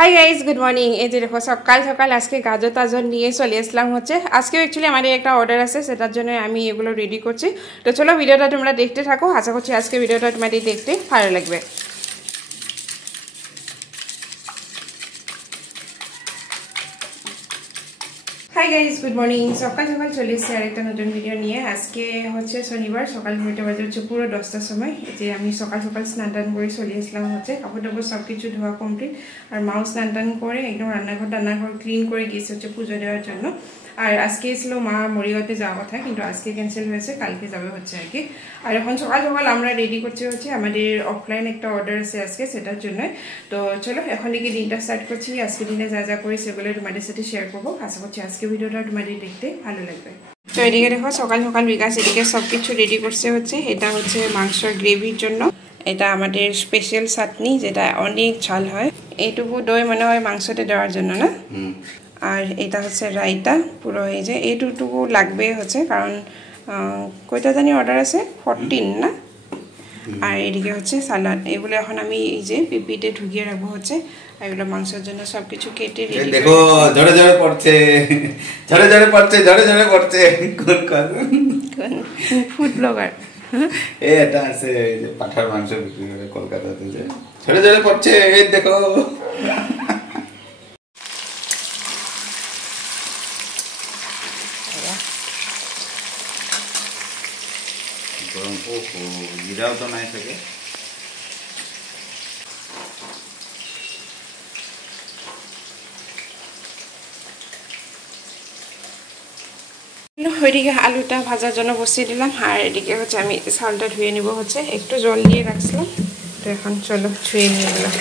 Hi guys good morning. এই যে দেখো সকাল সকাল আজকে গাজর তাজর নিয়ে চলে আসলাম হচ্ছে। আজকেও অ্যাকচুয়ালি আমাদের একটা অর্ডার আছে, সেটার জন্য আমি এগুলো রেডি করছি। তো চলো ভিডিওটা তোমরা দেখতে থাকো, আশা করছি আজকে ভিডিওটা তোমাদের দেখতে ভালো লাগবে। Hi guys good morning. সকাল সকাল চলে এসেছি আরেকটা নতুন ভিডিও নিয়ে। আজকে হচ্ছে শনিবার, সকাল 9টা বাজে হচ্ছে পুরো 10টার সময়। যে আমি সকাল সকাল স্নান টান করে চলে আসলাম হচ্ছে, কাপড় টাপড় সব কিছু ধোয়া কমপ্লিট। আর মাও স্নান টান করে একদম রান্নাঘর ক্লিন করে গিয়েছে হচ্ছে পুজো দেওয়ার জন্য। আর আজকে ছিল মা মরিগাঁওতে যাওয়ার কথা, কিন্তু আজকে ক্যান্সেল হয়েছে, কালকে যাবে হচ্ছে আর কি। আর এখন সকাল সকাল আমরা রেডি করছি হচ্ছে, আমাদের অফলাইন একটা অর্ডার আছে আজকে, সেটার জন্য। তো চলো এখন থেকে দিনটা স্টার্ট করছি। আজকে দিনে যা যা করি সেগুলো তোমাদের সাথে শেয়ার করবো, আশা করছি আজকে ভিডিওটা তোমাদের দেখতে ভালো লাগবে। তো এদিকে দেখো সকাল সকাল বিকাশ এদিকে সব কিছু রেডি করছে হচ্ছে। এটা হচ্ছে মাংসের গ্রেভির জন্য, এটা আমাদের স্পেশাল চাটনি, যেটা অনেক ঝাল হয়। এইটুকু দই মনে হয় মাংসতে দেওয়ার জন্য না। আর এটা হচ্ছে রায়তা পুরো, এই যে এইটুকু লাগবে হচ্ছে, কারণ কয়টা জানি অর্ডার আছে 14 না। আর এদিকে হচ্ছে সালাড। এগুলো এখন আমি এই যে পিপিতে ঢুকিয়ে রাখবো হচ্ছে। আর এগুলো মাংসের জন্য সবকিছু কেটে রেডি। দেখো ঝরে ঝরে পড়ছে, ঝরে ঝরে পড়ছে, ঝরে ঝরে পড়ছে। কোন ফুড ব্লগার এটা আছে, এই যে পাঠার মাংস বিক্রি করে কলকাতাতে, যে ঝরে ঝরে পড়ছে, এই দেখো। গরম, ওহো জিরাও তো নাই থাকে। ওইদিকে আলুটা ভাজার জন্য বসিয়ে দিলাম, আর এদিকে হচ্ছে আমি চালটা ধুয়ে নিব হচ্ছে। একটু জল দিয়ে রাখছিলাম, তো এখন চলো ধুয়ে নিয়ে গেলাম।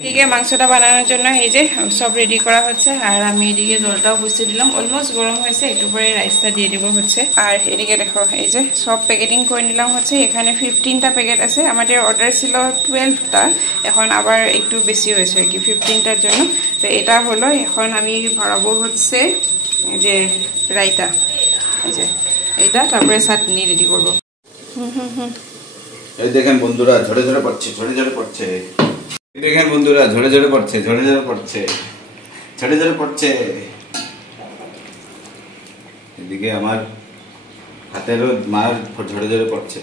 এদিকে মাংসটা বানানোর জন্য এই যে সব রেডি করা হচ্ছে, আর আমি এদিকে জলটাও বসিয়ে দিলাম। অলমোস্ট গরম হয়েছে, একটু পরে রাইসটা দিয়ে দিব হচ্ছে। আর এদিকে দেখো এই যে সব প্যাকেটিং করে নিলাম হচ্ছে। এখানে 15টা প্যাকেট আছে, আমাদের অর্ডার ছিল 12টা, এখন আবার একটু বেশি হয়েছে আর কি 15টার জন্য। তো এটা হলো, এখন আমি ভরাবো হচ্ছে এই যে রায়তা, এই যে এইটা, তারপরে চাটনি রেডি করবো। এই দেখেন বন্ধুরা, ঝরে ঝরে পড়ছে, ঝরে ঝরে পড়ছে। দেখেন বন্ধুরা, ঝরে ঝরে পড়ছে, ঝরে ঝরে পড়ছে, ঝরে ঝরে পড়ছে। এদিকে আমার হাতেরও মার ঝরে ঝরে পড়ছে।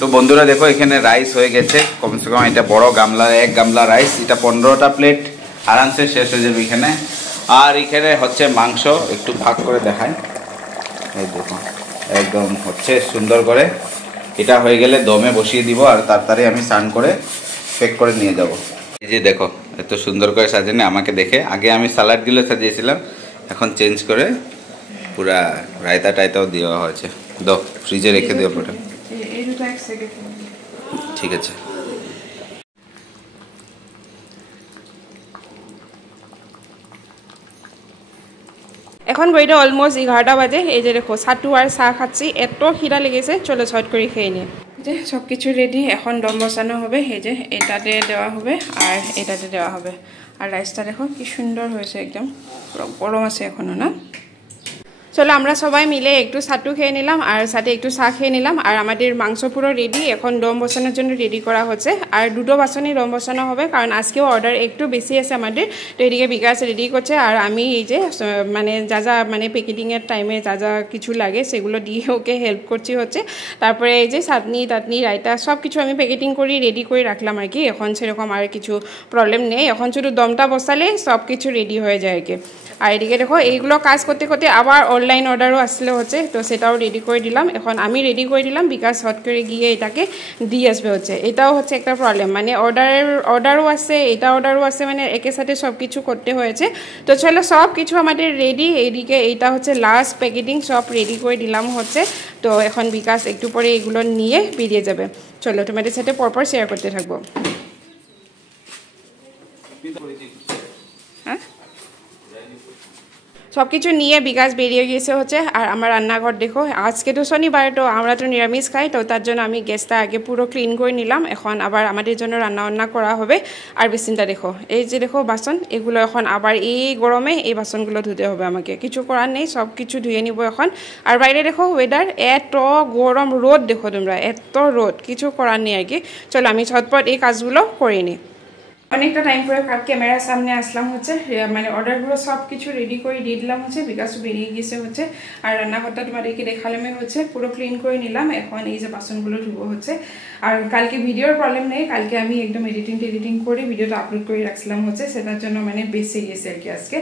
তো বন্ধুরা দেখো, এখানে রাইস হয়ে গেছে কমসে কম। এটা বড় গামলা, 1 গামলা রাইস, এটা 15টা প্লেট আরামসে শেষ হয়ে যাবে এখানে। আর এখানে হচ্ছে মাংস, একটু ভাগ করে দেখায়, এই দেখো একদম হচ্ছে সুন্দর করে। এটা হয়ে গেলে দমে বসিয়ে দিব, আর তাড়াতাড়ি আমি স্নান করে প্যাক করে নিয়ে যাব। এই যে দেখো এত সুন্দর করে সাজানো, আমাকে দেখে আগে আমি স্যালাডগুলো সাজিয়েছিলাম, এখন চেঞ্জ করে পুরা রায়তা টায়তাও দেওয়া হয়েছে। দাও ফ্রিজে রেখে দিও পুরো। ঠিক আছে। এখন ঘড়িটা অলমোস্ট 11টা বাজে। এই যে দেখো ছাতু আর চাহ খাচ্ছি, এত খিদা লেগেছে, চলো ছট করে খেয়ে নিয়ে। যে সব কিছু রেডি, এখন দম বসানো হবে। এই যে এটাতে দেওয়া হবে আর এটাতে দেওয়া হবে। আর রাইসটা দেখো কি সুন্দর হয়েছে, একদম গরম আছে এখনো না। চলো আমরা সবাই মিলে একটু ছাতু খেয়ে নিলাম, আর সাথে একটু চা খেয়ে নিলাম। আর আমাদের মাংস পুরো রেডি, এখন দম বসানোর জন্য রেডি করা হচ্ছে। আর দুটো বাসনে দম বসানো হবে, কারণ আজকেও অর্ডার একটু বেশি আছে আমাদের। তো এদিকে বিকাশ রেডি করছে, আর আমি এই যে মানে যা যা মানে প্যাকেটিংয়ের টাইমে যা যা কিছু লাগে সেগুলো দিয়ে ওকে হেল্প করছি হচ্ছে। তারপরে এই যে চাটনি টাটনি রায়তা সব কিছু আমি প্যাকেটিং করে রেডি করে রাখলাম আর কি। এখন সেরকম আর কিছু প্রবলেম নেই, এখন শুধু দমটা বসালে সব কিছু রেডি হয়ে যায় আর কি। আর এদিকে দেখো এইগুলো কাজ করতে করতে আবার অনলাইন অর্ডারও আসলে হচ্ছে, তো সেটাও রেডি করে দিলাম। এখন আমি রেডি করে দিলাম, বিকাশ হট করে গিয়ে এটাকে দিয়ে আসবে হচ্ছে। এটাও হচ্ছে একটা প্রবলেম, মানে অর্ডারও আছে, এটা অর্ডারও আছে, মানে একের সাথে সব কিছু করতে হয়েছে। তো চলো সব কিছু আমাদের রেডি। এইদিকে এইটা হচ্ছে লাস্ট প্যাকেটিং, সব রেডি করে দিলাম হচ্ছে। তো এখন বিকাশ একটু পরে এগুলো নিয়ে বেরিয়ে যাবে। চলো তোমাদের সাথে পরপর শেয়ার করতে থাকবো। হ্যাঁ সব কিছু নিয়ে বিকাশ বেরিয়ে গিয়েছে হচ্ছে। আর আমার রান্নাঘর দেখো, আজকে তো শনিবার, তো আমরা তো নিরামিষ খাই, তো তার জন্য আমি গ্যাসটা আগে পুরো ক্লিন করে নিলাম। এখন আবার আমাদের জন্য রান্না করা হবে। আর বেসিনটা দেখো, এই যে দেখো বাসন, এগুলো এখন আবার এই গরমে এই বাসনগুলো ধুতে হবে আমাকে, কিছু করার নেই, সব কিছু ধুয়ে নিব এখন। আর বাইরে দেখো ওয়েদার এত গরম, রোদ দেখো তোমরা, এত রোদ, কিছু করার নেই আর কি। চলো আমি ঝটপট এই কাজগুলো করে নিই। অনেকটা টাইম পরে ক্যামেরার সামনে আসলাম হচ্ছে, মানে অর্ডারগুলো সব কিছু রেডি করে দিয়ে দিলাম হচ্ছে, বিকাশ বেরিয়ে গিয়েছে হচ্ছে। আর রান্নাঘরটা তোমাদেরকে দেখালামে হচ্ছে, পুরো ক্লিন করে নিলাম। এখন এই যে বাসনগুলো ধুবো হচ্ছে। আর কালকে ভিডিওর প্রবলেম নেই, কালকে আমি একদম এডিটিং করে ভিডিওটা আপলোড করে রাখছিলাম হচ্ছে, সেটার জন্য মানে বেঁচে গেছে আর কি আজকে।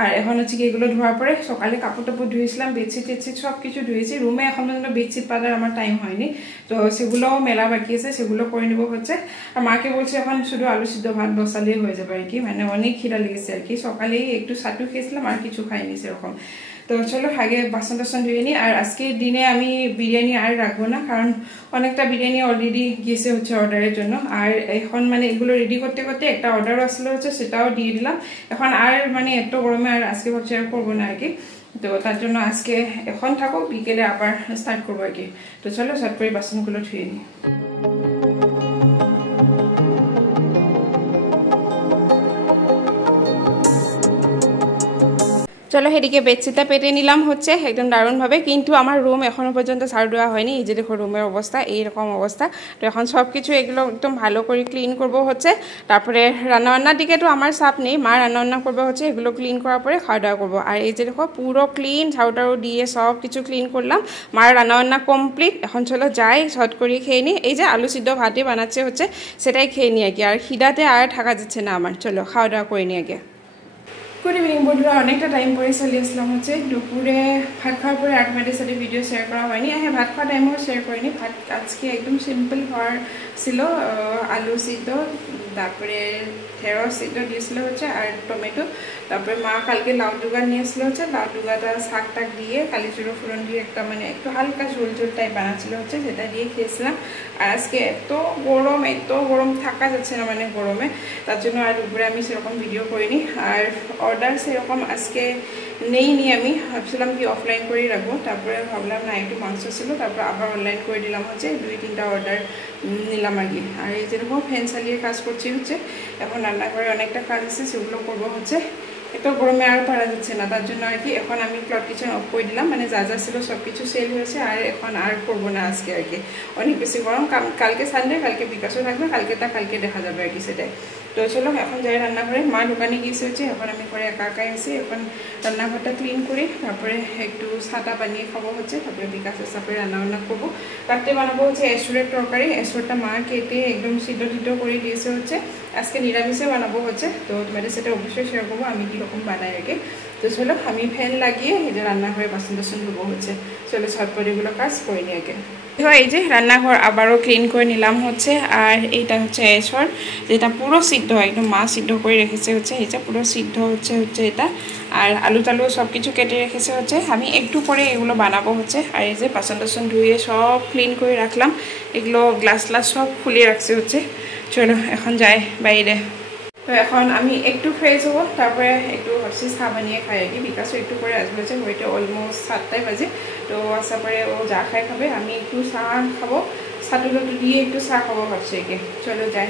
আর এখন হচ্ছে কি এগুলো ধোয়ার পরে সকালে কাপড় টাপড় ধুয়েছিলাম, বেডশিট সব কিছু ধুয়েছি। রুমে এখন পর্যন্ত বেডশিট পাতার আমার টাইম হয়নি, তো সেগুলোও মেলা বাকি আছে, সেগুলো করে নেবো হচ্ছে। আর মাকে বলছি এখন শুধু আলু সিদ্ধ ভাত বসালেই হয়ে যাবে আর কি, মানে অনেক খিদা লেগেছে আর কি। সকালেই একটু সাটু খেয়েছিলাম, আর কিছু খাইনি সেরকম। তো চলো আগে বাসন টাসন ধুয়ে নিই। আর আজকের দিনে আমি বিরিয়ানি আর রাখবো না, কারণ অনেকটা বিরিয়ানি অলরেডি গিয়েছে হচ্ছে অর্ডারের জন্য। আর এখন মানে এগুলো রেডি করতে করতে একটা অর্ডারও আসলে হচ্ছে, সেটাও দিয়ে দিলাম। এখন আর মানে এত গরমে আর আজকে ভাবছি আর করবো না আর কি। তো তার জন্য আজকে এখন থাকো, বিকেলে আবার স্টার্ট করবো আর কি। তো চলো শর্ট করে বাসনগুলো ধুয়ে নিই। চলো এদিকে বেডশিটটা পেতে নিলাম হচ্ছে একদম দারুণভাবে, কিন্তু আমার রুম এখনও পর্যন্ত ঝাড়ু দেওয়া হয়নি। এই যে দেখো রুমের অবস্থা, এইরকম অবস্থা। তো এখন সব কিছু এগুলো একদম ভালো করে ক্লিন করবো হচ্ছে। তারপরে রান্নাবান্নার দিকে তো আমার চাপ নেই, মা রান্নাবান্না করবো হচ্ছে, এগুলো ক্লিন করার পরে খাওয়া দাওয়া করবো। আর এই যে দেখো পুরো ক্লিন, ঝাড়ু টাড়ু দিয়ে সব কিছু ক্লিন করলাম। মার রান্নাবান্না কমপ্লিট। এখন চলো যাই শর্ট করে খেয়ে নিই। এই যে আলু সিদ্ধ ভাতই বানাচ্ছে হচ্ছে, সেটাই খেয়ে নিই আগে। আর খিদাতে আর থাকা যাচ্ছে না আমার, চলো খাওয়া দাওয়া করে নিই আগে। গুড ইভিনিং বন্ধুরা, অনেকটা টাইম পরে চলে আসলাম হচ্ছে। দুপুরে ভাত খাওয়ার পরে আপনাদের সাথে ভিডিও শেয়ার করা হয়নি। হ্যাঁ, ভাত খাওয়ার টাইমেও শেয়ার করিনি। ভাত আজকে একদম সিম্পল হওয়ার ছিল, আলু সিদ্ধ, তারপরে ঢেঁড়স সিদ্ধ দিয়েছিল হচ্ছে, আর টমেটো। তারপরে মা কালকে লাউ ডুগা নিয়ে এসেছিলো হচ্ছে, লাউ ডুগাটা শাক টাক দিয়ে কালি চুড়ো ফোড়ন দিয়ে একটা মানে একটু হালকা ঝোল টাইপ বানাচ্ছিল হচ্ছে, সেটা দিয়ে খেয়েছিলাম। আর আজকে এত গরম থাকা যাচ্ছে না মানে গরমে, তার জন্য আর দুপুরে আমি সেরকম ভিডিও করিনি। আর অর্ডার সেরকম আজকে নেইনি, আমি ভাবছিলাম কি অফলাইন করেই রাখবো, তারপরে ভাবলাম না একটু মাংস ছিল, তারপরে আবার অনলাইন করে দিলাম হচ্ছে, 2-3টা অর্ডার নিলাম আর কি। আর এই যেরকম ফ্যান চালিয়ে কাজ করছি হচ্ছে, এখন রান্নাঘরে অনেকটা কাজ আছে, সেগুলো করবো হচ্ছে। এত গরমে আর পারা যাচ্ছে না, তার জন্য আর কি এখন আমি ক্লাউড কিচেন অফ করে দিলাম, মানে যা যা ছিল সব কিছু সেল হয়েছে। আর এখন আর করবো না আজকে আর কি, অনেক বেশি গরম। কালকে সানডে, কালকে বিকাশও থাকবে, কালকে দেখা যাবে আর কি সেটাই। তো চলো এখন যাই রান্নাঘরে, মা দোকানে গিয়েছে হচ্ছে, এখন আমি ঘরে একা এসে এখন রান্নাঘরটা ক্লিন করি, তারপরে একটু সাদা বানিয়ে খাবো হচ্ছে, তারপরে বিকাশের সাথে রান্না করবো। রাত্রে বানাবো হচ্ছে এসুরের তরকারি। এসুরটা মা কেটে একদম সিদ্ধ করে দিয়েছে হচ্ছে, আজকে নিরামিষে বানাবো হচ্ছে। তো তোমাদের সেটা অবশ্যই শেয়ার করবো আমি কীরকম বানাই আগে। তো চলো আমি ফ্যান লাগিয়ে এই যে রান্নাঘরে বাসন ধুবো হচ্ছে, চলো ঝটপট এগুলো কাজ করে নিই আগে। এই যে রান্নাঘর আবারও ক্লিন করে নিলাম হচ্ছে। আর এইটা হচ্ছে এসর, যেটা পুরো সিদ্ধ একদম মা সিদ্ধ করে রেখেছে হচ্ছে, এটা পুরো সিদ্ধ হচ্ছে এটা। আর আলু টালু সব কিছু কেটে রেখেছে হচ্ছে, আমি একটু পরে এগুলো বানাবো হচ্ছে। আর এই যে বাসন টাসন ধুয়ে সব ক্লিন করে রাখলাম, এগুলো গ্লাস সব খুলিয়ে রাখছে হচ্ছে। চলো এখন যাই বাইরে। তো এখন আমি একটু ফ্রেশ হবো, তারপরে একটু ভাবছি চা বানিয়ে খাই আর কি। বিকাশও একটু করে আসবে হচ্ছে, হয়তো অলমোস্ট 7টাই বাজে। তো আসার পরে ও যা খাবে, আমি একটু চা খাবো, ছাতু দিয়ে একটু চা খাবো ভাবছি আর কি। চলো যাই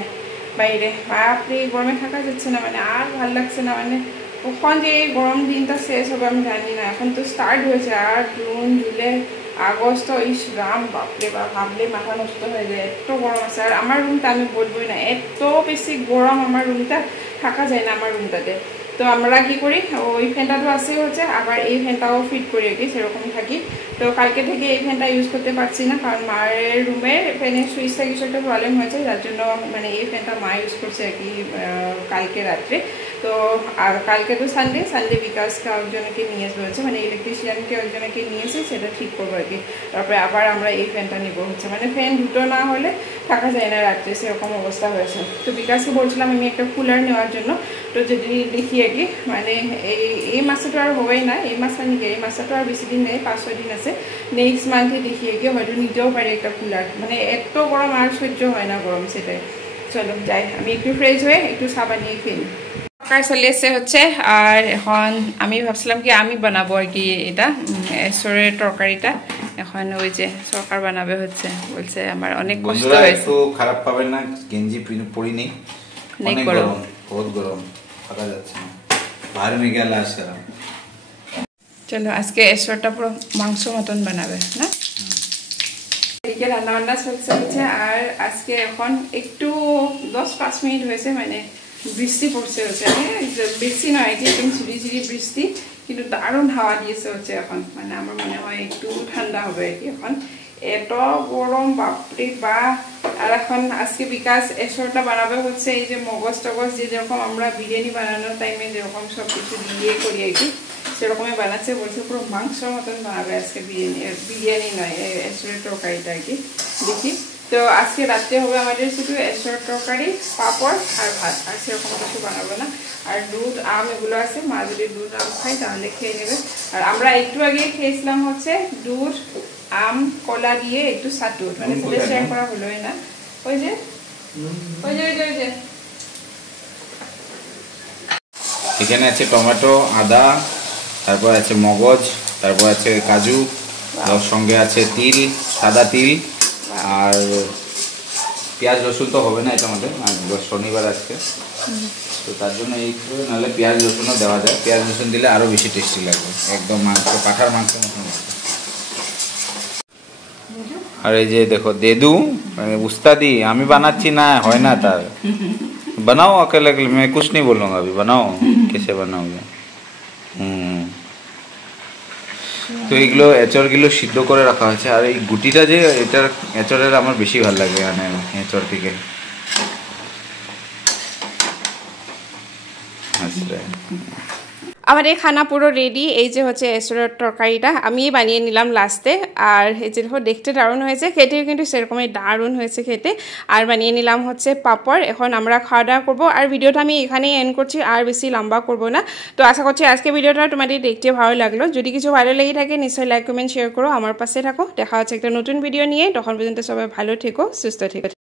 বাইরে। বাপরে গরমে থাকা যাচ্ছে না, মানে আর ভালো লাগছে না, মানে কখন যে এই গরম দিনটা শেষ হবে আমি জানি না। এখন তো স্টার্ট হয়েছে, আর জুন, জুলাই, আগস্ট, রাম, বাপরে বা ভাবলে মাথা নষ্ট হয়ে যায়, এত গরম আছে। আর আমার রুমটা আমি বলবোই না, এত বেশি গরম আমার রুমটা, থাকা যায় না আমার রুমটাতে। তো আমরা কি করি, ওই ফ্যানটা তো আসে হচ্ছে, আবার এই ফ্যানটাও ফিট করি আর কি, সেরকম থাকি। তো কালকে থেকে এই ফ্যানটা ইউজ করতে পারছি না, কারণ মায়ের রুমে ফ্যানের সুইচটা কিছু একটা প্রবলেম হয়েছে, যার জন্য মানে এই ফ্যানটা মা ইউজ করছে আর কি কালকে রাত্রে। তো আর কালকে তো সানডে বিকাশকে একজনকে নিয়ে আসবে হচ্ছে, মানে ইলেকট্রিশিয়ানকে একজনকে নিয়েছে, সেটা ঠিক করবো আর কি। তারপরে আবার আমরা এই ফ্যানটা নিবো হচ্ছে, মানে ফ্যান দুটো না হলে থাকা যায় না রাত্রে, সেরকম অবস্থা হয়েছে। তো বিকাশকে বলছিলাম আমি একটা কুলার নেওয়ার জন্য, তো যদি দেখি আর কি, মানে এই মাসে তো আর হবেই না, এই মাসটা নাকি এই মাসটা তো আর বেশি দিন নেই, 5-6 দিন আছে। নেক্সট মান্থে দেখি আর কি, হয়তো নিতেও পারি একটা কুলার, মানে এত গরম আর সহ্য হয় না গরম, সেটাই। চলো যাই, আমি একটু ফ্রেশ হয়ে একটু চা বানিয়ে খেয়ে নিই। কার চলে এসে হচ্ছে আর এখন আমি ভাবছিলাম কি আমি বানাবো আর কি এটা এসরের তরকারিটা এখন ওই যে সরকার বানাবে হচ্ছে বলছে আমার অনেক কষ্ট হয়েছে একটু খারাপ পাবেন না গেঞ্জি পরিনি অনেক গরম বহুত গরম থাকা যাচ্ছে না বাইরে में गया लाश करा চলো আজকে এসরটা পুরো মাংস মতন বানাবে না এদিকে রান্না বান্না চলছে আর আজকে এখন একটু 10-5 মিনিট হয়েছে মানে বৃষ্টি পড়ছে হচ্ছে বেশি নয় যে একদম ঝিরিঝিরি বৃষ্টি কিন্তু দারুণ হাওয়া দিয়েছে হচ্ছে এখন মানে আমার মনে হয় একটু ঠান্ডা হবে আর কি এখন এত গরম বাপরে বা আর এখন আজকে বিকাশ এসরটা বানাবে হচ্ছে এই যে মগজ টগজ যেরকম আমরা বিরিয়ানি বানানোর টাইমে যেরকম সব কিছু দিয়ে করি আর কি সেরকমই বানাচ্ছে বলছে পুরো মাংস মতন বানাবে আজকে বিরিয়ানি নয় এসরের তরকারিটা আর কি দেখি তো আজকে রাত্রে হবে আমাদের শুধু এসরের তরকারি পাঁপড় আর ভাত আর সেরকম কিছু বানাবো না আর দুধ আম এগুলো আছে মা যদি দুধ আম খাই তাহলে খেয়ে নেবে আর আমরা একটু আগে খেয়েছিলাম হচ্ছে দুধ আম কলা দিয়ে একটু সাতু মানে সেটা শেয়ার করা হলোই না ওই যে এখানে আছে টমেটো আদা তারপর আছে মগজ তারপর আছে কাজু তার সঙ্গে আছে তিল সাদা তিল আর পেঁয়াজ রসুন তো হবে না এটা আমাদের শনিবার আজকে তো তার জন্য এই নাহলে পেঁয়াজ রসুনও দেওয়া যায় পেঁয়াজ রসুন দিলে আরও বেশি টেস্টি লাগবে একদম মাংস পাঠার মাংসের মতন আর এই যে দেখো দেদু মানে উস্তাদি আমি বানাচ্ছি না হয় না তার बनाओ अकेले अकेले मैं कुछ नहीं बोलूँगा अभी बनाओ कैसे बनाओगे তো এইগুলো এঁচড়গুলো সিদ্ধ করে রাখা হয়েছে আর এই গুটিটা যে এটার এঁচড়ের আমার বেশি ভালো লাগে মানে এঁচড় থেকে আমার এই খানা পুরো রেডি এই যে হচ্ছে এসরের তরকারিটা আমি বানিয়ে নিলাম লাস্টে আর এই যে দেখতে দারুণ হয়েছে খেতেও কিন্তু সেরকমই দারুণ হয়েছে খেতে আর বানিয়ে নিলাম হচ্ছে পাপড় এখন আমরা খাওয়া দাওয়া করবো আর ভিডিওটা আমি এখানেই এন্ড করছি আর বেশি লম্বা করব না তো আশা করছি আজকে ভিডিওটা তোমাদের দেখতে ভালো লাগলো যদি কিছু ভালো লেগে থাকে নিশ্চয়ই লাইক কমেন্ট শেয়ার করো আমার পাশে থাকো দেখা হচ্ছে একটা নতুন ভিডিও নিয়ে তখন পর্যন্ত সবাই ভালো থেকো সুস্থ থেকো